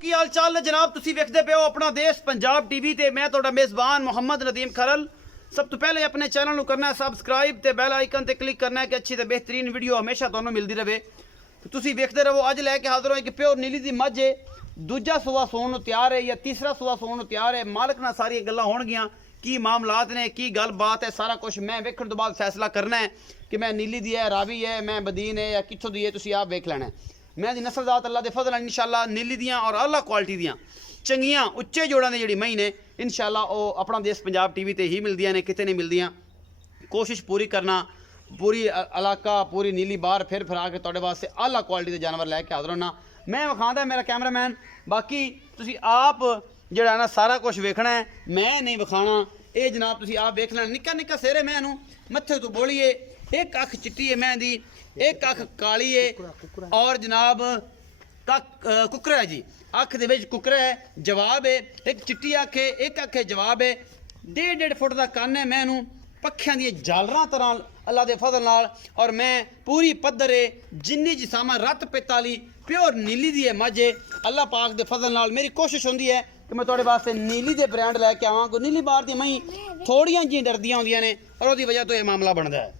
ਕੀ ਹਾਲ ਚਾਲ ਹੈ ਜਨਾਬ। ਤੁਸੀਂ ਵੇਖਦੇ ਪਏ ਹੋ ਆਪਣਾ ਦੇਸ਼ ਪੰਜਾਬ ਟੀਵੀ ਤੇ ਮੈਂ ਤੁਹਾਡਾ ਮੇਜ਼ਬਾਨ ਮੁਹੰਮਦ ਨਦੀਮ ਖਰਲ। ਸਭ ਤੋਂ ਪਹਿਲੇ ਆਪਣੇ ਚੈਨਲ ਨੂੰ ਕਰਨਾ ਹੈ ਸਬਸਕ੍ਰਾਈਬ ਤੇ ਬੈਲ ਆਈਕਨ ਤੇ ਕਲਿੱਕ ਕਰਨਾ ਹੈ ਕਿ ਅੱਛੀ ਤੇ ਬਿਹਤਰੀਨ ਵੀਡੀਓ ਹਮੇਸ਼ਾ ਤੁਹਾਨੂੰ ਮਿਲਦੀ ਰਹੇ। ਤੁਸੀਂ ਵੇਖਦੇ ਰਹੋ। ਅੱਜ ਲੈ ਕੇ ਹਾਜ਼ਰ ਹਾਂ ਕਿ ਪਿਓਰ ਨੀਲੀ ਦੀ ਮੱਝ ਹੈ, ਦੂਜਾ ਸੂਆ ਸੌਣ ਨੂੰ ਤਿਆਰ ਹੈ ਜਾਂ ਤੀਸਰਾ ਸੂਆ ਸੌਣ ਨੂੰ ਤਿਆਰ ਹੈ। ਮਾਲਕ ਨਾਲ ਸਾਰੀਆਂ ਗੱਲਾਂ ਹੋਣਗੀਆਂ, ਕੀ ਮਾਮਲਾਤ ਨੇ, ਕੀ ਗੱਲਬਾਤ ਹੈ, ਸਾਰਾ ਕੁਝ ਮੈਂ ਵੇਖਣ ਤੋਂ ਬਾਅਦ ਫੈਸਲਾ ਕਰਨਾ ਹੈ ਕਿ ਮੈਂ ਨੀਲੀ ਦੀ ਹੈ, ਰਾਵੀ ਹੈ, ਮੈਂ ਬਦੀਨ ਹੈ ਜਾਂ ਕਿੱਥੋਂ ਦੀ ਹੈ। ਤੁਸੀਂ ਆਪ ਵੇਖ ਲੈਣਾ। मैं दी नस्लजात अल्लाह दे फजल इंशाअल्लाह नीली दियाँ और अल्लाह क्वालिटी दियाँ चंगियाँ उच्चे जोड़ों की जी मई ने इंशाअल्लाह वो अपना देश पंजाब टीवी ते ही मिलदियाँ ने, किते नहीं मिलदियाँ। कोशिश पूरी करना, पूरी इलाका पूरी नीली बार फिर के तुहाडे वास्ते अल्लाह क्वालिटी के जानवर लैके हाज़र होना। मैं विखांदा मेरा कैमरामैन, बाकी तुसी आप जिहड़ा ना सारा कुछ वेखना है, मैं नहीं विखाना। ये जनाब तुसी आप वेख लेना। निक्का निक्का सिर है मैनू, मत्थे तो बोलिए, एक अख चिट्टी है मैं दी, एक अख काली है और जनाब कुकरा है जी। अख दे विच कुकरा है, जवाब है। एक चिट्टी अख है, एक अख है, जवाब है। 1.5 फुट का कन्न है मैनू, पक्खियां दी झालरां तरह अल्लाह दे फजल नाल। और मैं पूरी पद्धर है, जिन्नी जिसामा रत पित्त वाली प्योर नीली दी है मझ है। अल्लाह पाक दे फजल नाल मेरी कोशिश होंदी है कि मैं तुहाडे वास्ते नीली दे ब्रांड लैके आवां। कोई नीली बार दी मई थोड़ियां जी डरदियां होंदियां ने और उहदी वजह तो यह मामला बनदा है।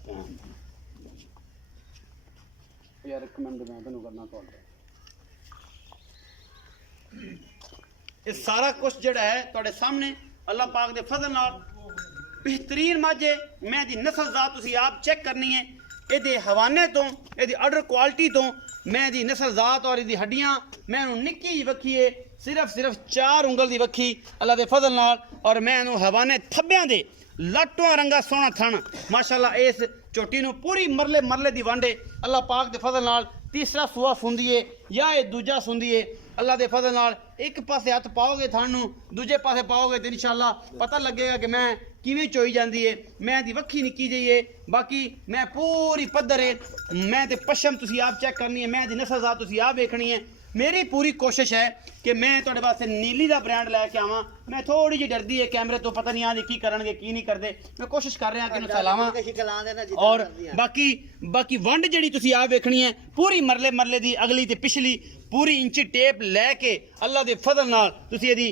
यार रिकमेंड मैं तैनूं करना तुहाडे ये सारा कुछ जिहड़ा है तुहाडे सामने अल्लाह पाक दे फजल नाल बेहतरीन मझ है। मैं दी नस्ल जात तुसीं आप चेक करनी है। इहदे हवाने तो इहदी अडर क्वालिटी तो मैं दी नस्ल जात और इहदी हड्डियां मैनूं निक्की जी वक्खी है, सिर्फ 4 उंगल दी वक्खी अल्लाह दे फजल नाल। और मैनूं हवाने थब्बियां दे लाटों रंगा सोहना थण माशाअल्लाह। इस झोटी नूं पूरी मरले दी वंड है अल्लाह पाक दे फजल नाल। तीसरा सूआ सुंदी है या ये दूजा सुंदी है अल्लाह दे फजल नाल। एक पासे हथ पाओगे थण नूं, दूजे पासे पाओगे तो इंशाअल्लाह पता लगेगा कि मैं किवें चोई जाती है। मैं दी वक्खी निक्की जी है, बाकी मैं पूरी पद्धर है। मैं ते पशम तुसीं आप चेक करनी है, मैं दी नस्ल जात तुसीं आप वेखनी है। मेरी पूरी कोशिश है कि मैं तुहाडे वास्ते नीली दा ब्रांड लैके आवां। मैं थोड़ी जी डरदी है कैमरे तो, पता नहीं आंदी की करनगे की नहीं करदे। मैं कोशिश कर रहा कि इन्हूं सलावां। और बाकी वंड जिहड़ी तुसीं आप वेखनी है पूरी मरले दी, अगली ते पिछली पूरी इंची टेप लैके अल्लाह दे फजल नाल तुसीं इहदी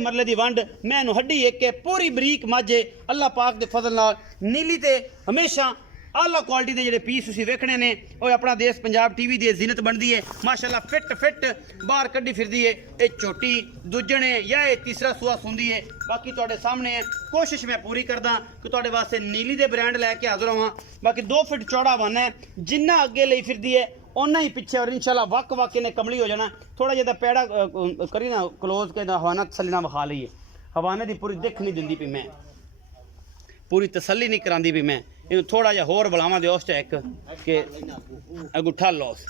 मरले दी वंड मैनूं हड्डी एक है पूरी बरीक मझ है अल्लाह पाक दे फजल नाल। नीली ते हमेशा आला क्वालिटी के जोड़े पीस तुसीं वेखने ने और अपना देश पंजाब टीवी की जीनत बनती है माशाअल्लाह। फिट बाहर कड्डी फिरदी है। ये छोटी दूजने या ये तीसरा सूआ सुंदी है। बाकी तुहाडे सामने है। कोशिश मैं पूरी करदा कि तुहाडे वास्ते नीली दे ब्रांड लैके हाज़र होवां। बाकी 2 फुट चौड़ा वन है, जिन्ना अगे लई फिरदी है उन्ना ही पिछे। और इंशाअल्लाह वक इन्हें कमली हो जाना। थोड़ा जिहा पैड़ा करी ना क्लोज के हवाना तसली ना विखा लईए। हवाने की पूरी दिख नहीं दिंदी पई, मैं पूरी तसली नहीं करांदी पई। मैं इन्हूं थोड़ा जिहा होर बुलावां दे उस चेक के अंगूठा लॉस।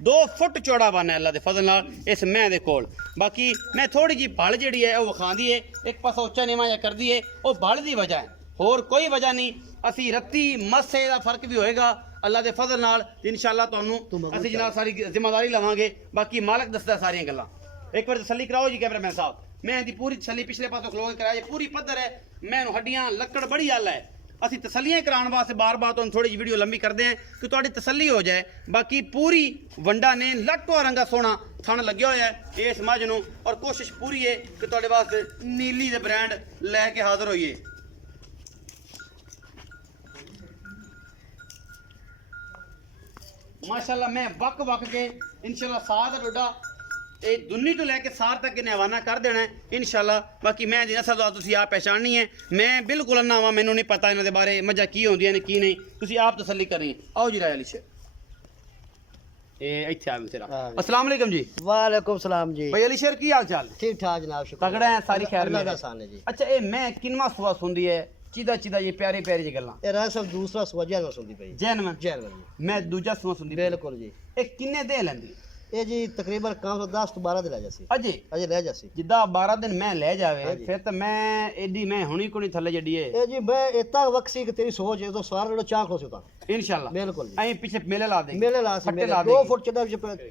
2 फुट चौड़ा वन है अल्लाह दे फजल नाल इस मैं दे कोल। बाकी मैं थोड़ी जी भल जिहड़ी है वो विखांदी है, एक पासा उच्चा नीवां जिहा करदी है, वो भल दी वजह है, होर कोई वजह नहीं। असी रत्ती मस्से दा फर्क भी होएगा अल्लाह दे फजल नाल इंशाअल्लाह। तुहानूं असीं जनाब सारी जिम्मेदारी लवांगे। बाकी मालक दसदा सारियां गल्लां। एक बार तसल्ली कराओ जी कैमरामैन साहब। मैं दी पूरी तसल्ली पिछले पासों खलो के कराया, पूरी पद्धर है। मैनूं हड्डियां लक्कड़ बड़ी हल है। असी तसलियां कराने वास्ते बार तुहानूं थोड़ी जी वीडियो लंबी करते हैं कि तुहाडी तसल्ली हो जाए। बाकी पूरी वंडा ने लाटो रंगा सोहना थण लग्या होया है इस मझ नूं। और कोशिश पूरी है कि तुहाडे वास्ते नीली दे ब्रांड लैके हाज़र होइए। माशाअल्लाह मैं वक के इंशाअल्लाह साथ डोडा ये दुन्नी तो लैके सार तक इन्हें हवाना कर देना है इंशाअल्लाह। बाकी मैं दी नस्ल दा तुसीं आप पहचाननी है। मैं बिल्कुल अन्ना वा, मैनूं नहीं पता इन्हां दे बारे मझां की होंदियां ने की नहीं। तुसीं आप तसल्ली करनी। आओ जी राय अली शेख इत्थे आ तेरा। अस्सलाम वालेकुम जी। वालेकुम सलाम जी। भाई अली शेर की हाल चाल? ठीक ठाक जनाब, शुक्र तगड़ा है, सारी खैर अल्लाह में का सान है जी। अच्छा ये मैं किनवा सुआ सुनदी है चीदा ये प्यारी जी गल्लां। ये राय सब दूसरा सुवजा ना सुनदी पई जैन में जैन जी। मैं दूजा सुआ सुनदी बिल्कुल जी। ये किन्ने दे लैंदी? ये जी तकरीबन काम 10 तो 12 दिन ले जासी। अजे ले जासी। जिद्दां 12 दिन मैं ले जावे फिर तो मैं एडी मैं हुणी को नहीं थल्ले जड़ी है। ये जी मैं इतना वक्सी कि तेरी सोच है तो सारा लो चांख लो सी इंशाल्लाह बिल्कुल जी। ऐ पीछे मेले ला देंगे मेले ला फट्टे मेले ला 2 देंगे फुट चौड़ा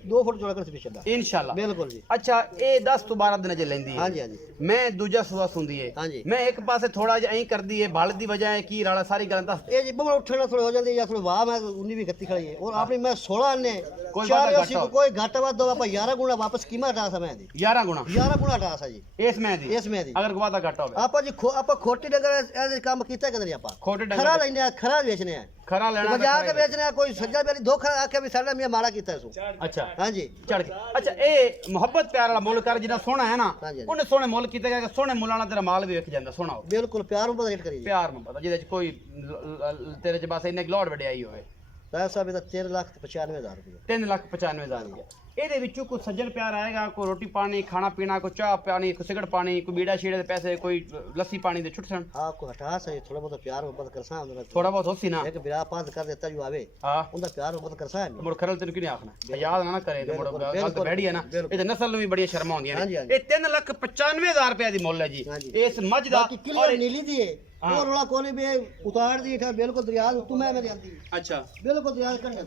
2 फुट चौड़ा कर छड्डा इंशाल्लाह बिल्कुल जी। अच्छा ये 10 ਤੋਂ 12 ਦਿਨ ਚ ਲੈਂਦੀ हाँ ਹੈ जी हाँ जी ਮੈਂ ਦੂਜਾ ਸੂਆ ਸੁੰਦੀ ਹੈ हाँ जी ਮੈਂ ਇੱਕ ਪਾਸੇ ਥੋੜਾ ਜਿਹਾ ਐਂ ਕਰਦੀ ਹੈ ਬਲ ਦੀ ਵਜ੍ਹਾ ਹੈ ਕੀ ਰਾਲਾ ਸਾਰੀ ਗੱਲ ਦੱਸ ये जी बम उठना थोड़ा हो जाती है या थोड़ा वाह मैं 19 भी गत्ती खड़ी है और आपने मैं 16 ने कोई चार वादा अस्सी घाटा को कोई घाटा वाद दो आप 11 गुना वापस कीमा हटा समय दी 11 ਗੁਣਾ 11 ਗੁਣਾ ਹਟਾ ਸਾ ਜੀ ਇਸ ਮੈਂ ਦੀ ਇਸ ਮੈਂ ਦੀ ਅਗਰ ਗਵਾਦਾ ਘਟਾ ਹੋਵੇ ਆਪਾਂ ਜੀ ਆਪਾਂ ਖੋਟੀ ਡੰਗਰ ਇਹ ਕੰਮ ਕੀਤਾ ਕਦੇ ਨਹੀਂ ਆਪਾਂ ਖੋਟੇ ਡੰਗਰ ਖਰਾ ਲੈਂਦੇ ਆ ਖਰਾ ਵੇਚਨੇ ਆ ਖਰਾ ਲੈਣਾ ਮਜ਼ਾ ਕੇ ਵੇਚਨੇ ਆ ਕੋਈ ਸੱਜਾ ਮੇਰੀ ਧੋਖਾ ਆਖਿਆ ਵੀ ਸਾਡਾ ਮੀਆਂ ਮਾੜਾ ਕੀਤਾ ਇਸੂ ਅੱਛਾ ਹਾਂਜੀ ਚੜ ਕੇ ਅੱਛਾ ਇਹ ਮੁਹੱਬਤ ਪਿਆਰ ਵਾਲਾ ਮੁੱਲ ਕਰ ਜਿੰਨਾ ਸੋਹਣਾ ਹੈ ਨਾ ਹਾਂਜੀ, ਹਾਂਜੀ। ਉਹਨੇ ਸੋਹਣੇ ਮੁੱਲ ਕੀਤਾ ਗਿਆ ਕਿ ਸੋਹਣੇ ਮੁੱਲਾਂ ਨਾਲ ਤੇਰਾ ਮਾਲ ਵੀ ਵਿਕ ਜਾਂਦਾ ਸੋਹਣਾ ਹੋਵੇ ਬਿਲਕੁਲ ਪਿਆਰ ਨੂੰ ਰੇਟ ਕਰੀ ਜੀ ਪਿਆਰ ਮੁਹੱਬਤ ਜਿਹਦੇ ਚ ਕੋਈ ਤੇਰੇ ਚ ਬਸ ਇੰਨੇ ਗਲੋੜ ਵਡਿਆਈ ਹੋਵੇ ਪੈਸਾ ਵੀ ਤਾਂ 13,95,000 ਰੁਪਏ 3,95,000 ਰੁਪਏ ਇਹਦੇ ਵਿੱਚੋਂ ਕੋਈ ਸੱਜਣ ਪਿਆਰ ਆਏਗਾ ਕੋਈ ਰੋਟੀ ਪਾਣੀ ਖਾਣਾ ਪੀਣਾ ਕੋਈ ਚਾਹ ਪਾਣੀ ਕੋਈ ਸਿਗਰਟ ਪਾਣੀ ਕੋਈ ਬੀੜਾ ਸ਼ੀੜੇ ਦੇ ਪੈਸੇ ਕੋਈ ਲੱਸੀ ਪਾਣੀ ਦੇ ਛੁੱਟ ਸਣ आपको हटा सही थोड़ा बहुत प्यार मोहब्बत करसा है ਥੋੜਾ ਬਹੁਤ ਹੋਸੀ ਨਾ एक बिरा पास कर देता जो आवे ਹਾਂ उनका प्यार मोहब्बत करसा है ਮੁੜ ਖਰਲ ਤੈਨੂੰ ਕਿਹਨੇ ਆਖਣਾ ਯਾਦ ਨਾ ਕਰੇ ਤੇ ਮੁੜ ਬਿਲਕੁਲ, ਗੱਲ ਤੇ ਬੈਠੀ ਹੈ ਨਾ ਬਿਲਕੁਲ। ਇਹ ਤੇ ਨਸਲ ਨੂੰ ਵੀ ਬੜੀਆਂ ਸ਼ਰਮਾਂ ਆਉਂਦੀਆਂ ਹਾਂਜੀ, ਨੇ ਹਾਂਜੀ। ਇਹ 3,95,000 ਰੁਪਏ ਦੀ ਮੁੱਲ ਹੈ ਜੀ ਹਾਂਜੀ। ਇਸ ਮੱਝ ਦਾ बाकी किलो ਔਰ नीली दी है हाँ। और रोला कोने भी उतार दी था बिल्कुल दरिया तुम्हें मेरी आती ਅੱਛਾ बिल्कुल दरिया कंडे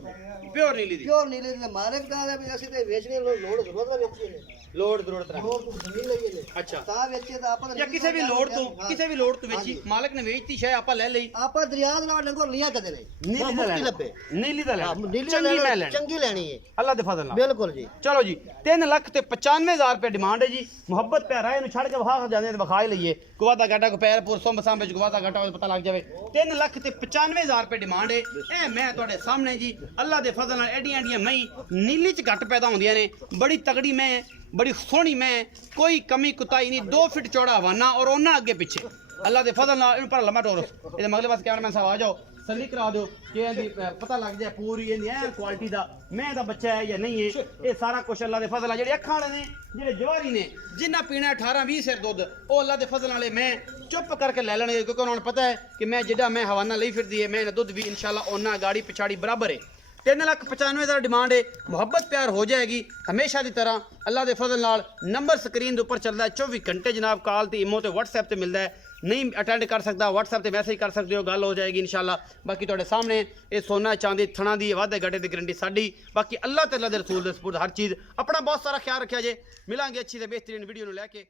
ਪਿਓਰ ਨੀਲੀ ਦੀ प्योर नीले दे मालिक का है भी ऐसे ते बेचने लोग लोड जरूरत ना बेची ने ਲੋੜ ਜ਼ਰੂਰਤ ਰੱਖ लोड तो जमीन लगी ने ਅੱਛਾ ता बेचे ता आपा ਜਾਂ ਕਿਸੇ ਵੀ ਲੋੜ ਤੋਂ ਕਿਸੇ ਵੀ ਲੋੜ ਤੋਂ ਵੇਚੀ ਮਾਲਕ ਨੇ ਵੇਚਤੀ ਸ਼ੈ ਆਪਾਂ ਲੈ ਲਈ आपा दरिया दे नाल डंगो लिया कदे नहीं नीली दा लेना लब्बे नीली ਦਾ ਲੈਣਾ नीली ਚੰਗੀ ਮੈਂ ਲੈਣੀ चंगी लेनी है ਅੱਲਾ ਦੇ ਫਜ਼ਲ ਨਾਲ बिल्कुल जी ਚਲੋ ਜੀ 3,95,000 ਰੁਪਏ ਡਿਮਾਂਡ ਹੈ ਜੀ ਮੁਹੱਬਤ ਪਿਆਰਾ ਇਹਨੂੰ ਛੱਡ ਕੇ ਵਿਖਾ ਜਾਂਦੇ ਤੇ ਵਿਖਾ ਹੀ ਲਈਏ ਗਵਾਦਾ ਗਾਟਾ ਕੋ ਪੈਰ ਪੂਰ ਸੰਭ ਸੰਭ ਵਿੱਚ ਗਵਾਦਾ ਗਾਟਾ ਹੋਵੇ ਪਤਾ ਲੱਗ ਜਾਵੇ 3,95,000 ਰੁਪਏ ਡਿਮਾਂਡ ਹੈ ਇਹ ਮੈਂ ਤੁਹਾਡੇ ਸਾਹਮਣੇ ਜੀ ਅੱਲਾ ਦੇ ਫਜ਼ਲ ਨਾਲ ਐਡੀਆਂ ਐਡੀਆਂ ਮਈ ਨੀਲੀ ਚ ਘੱਟ ਪੈਦਾ ਹੁੰਦੀਆਂ ਨੇ ਬੜੀ ਤਗੜੀ ਮੈਂ ਬੜੀ ਸੋਹਣੀ ਮੈਂ ਕੋਈ ਕਮੀ ਕੁਤਾਈ ਨਹੀਂ 2 ਫੁੱਟ ਚੌੜਾ ਹਵਾਨਾ ਔਰ ਉਹਨਾਂ ਅੱਗੇ ਪਿੱਛੇ ਅੱਲਾ ਦੇ ਫਜ਼ਲ ਨਾਲ ਇਹਨੂੰ ਪਰ ਲੰਮਾ ਟੋਰਸ ਇਹਦੇ ਮਗਲੇ ਪਾਸੇ ਕੈਮਰਾਮੈਨ ਸਾਹਿਬ ਆ ਜਾਓ ਸੱਲੀ ਕਰਾ ਦਿਓ ਕਿ ਇਹਦੀ ਪਤਾ ਲੱਗ ਜਾਏ ਪੂਰੀ ਇਹਦੀ ਐ ਕੁਆਲਿਟੀ ਦਾ ਮੈਂ ਦਾ ਬੱਚਾ ਹੈ ਜਾਂ ਨਹੀਂ ਹੈ ਇਹ ਸਾਰਾ ਕੁਝ ਅੱਲਾ ਦੇ ਫਜ਼ਲ ਨਾਲ ਜਿਹੜੇ ਅੱਖਾਂ ਵਾਲੇ ਨੇ ਜਿਹੜੇ ਜਵਾਰੀ ਨੇ ਜਿੰਨਾ ਪੀਣਾ 18-20 ਸਿਰ ਦੁੱਧ ਉਹ ਅੱਲਾ ਦੇ ਫਜ਼ਲ ਨਾਲੇ ਮੈਂ ਚੁੱਪ ਕਰਕੇ ਲੈ ਲੈਣਗੇ ਕਿਉਂਕਿ ਉਹਨਾਂ ਨੂੰ ਪਤਾ ਹੈ ਕਿ ਮੈਂ ਜਿਹੜਾ ਮੈਂ ਹਵਾਨਾ ਲਈ ਫਿਰਦੀ ਹੈ ਮੈਂ ਇਹਦਾ ਦੁੱਧ ਵੀ ਇਨਸ਼ਾਅੱਲਾ ਉਹਨਾਂ ਗਾੜੀ ਪਿਛਾੜੀ ਬਰਾਬਰ ਹੈ 3,95,000 ਡਿਮਾਂਡ ਹੈ ਮੁਹੱਬਤ ਪਿਆਰ ਹੋ ਜਾਏਗੀ ਹਮੇਸ਼ਾ ਦੀ ਤਰ੍ਹਾਂ ਅੱਲਾ ਦੇ ਫਜ਼ਲ ਨਾਲ ਨੰਬਰ ਸਕਰੀਨ ਦੇ ਉੱਪਰ ਚੱਲਦਾ ਹੈ 24 ਘੰਟੇ ਜਨਾਬ ਕਾਲ ਤੇ ਇਮੋ ਤੇ WhatsApp ਤੇ ਮਿਲਦਾ ਹੈ ਨਹੀਂ ਅਟੈਂਡ ਕਰ ਸਕਦਾ WhatsApp ਤੇ ਮੈਸੇਜ ਕਰ ਸਕਦੇ ਹੋ ਗੱਲ ਹੋ ਜਾਏਗੀ ਇਨਸ਼ਾਅੱਲਾ ਬਾਕੀ ਤੁਹਾਡੇ ਸਾਹਮਣੇ ਇਹ ਸੋਨਾ ਚਾਂਦੀ ਥਣਾ ਦੀ ਵਾਧੇ ਘਾਟੇ ਦੀ ਗਰੰਟੀ ਸਾਡੀ ਬਾਕੀ ਅੱਲਾਹ ਤੇ ਅੱਲਾਹ ਦੇ ਰਸੂਲ ਦੇ ਸਪੁਰਦ ਹਰ ਚੀਜ਼ ਆਪਣਾ ਬਹੁਤ ਸਾਰਾ ਖਿਆਲ ਰੱਖਿਆ ਜੇ ਮਿਲਾਂਗੇ ਅੱਛੀ ਤੇ ਬਿਹਤਰੀਨ ਵੀਡੀਓ ਨੂੰ ਲੈ ਕੇ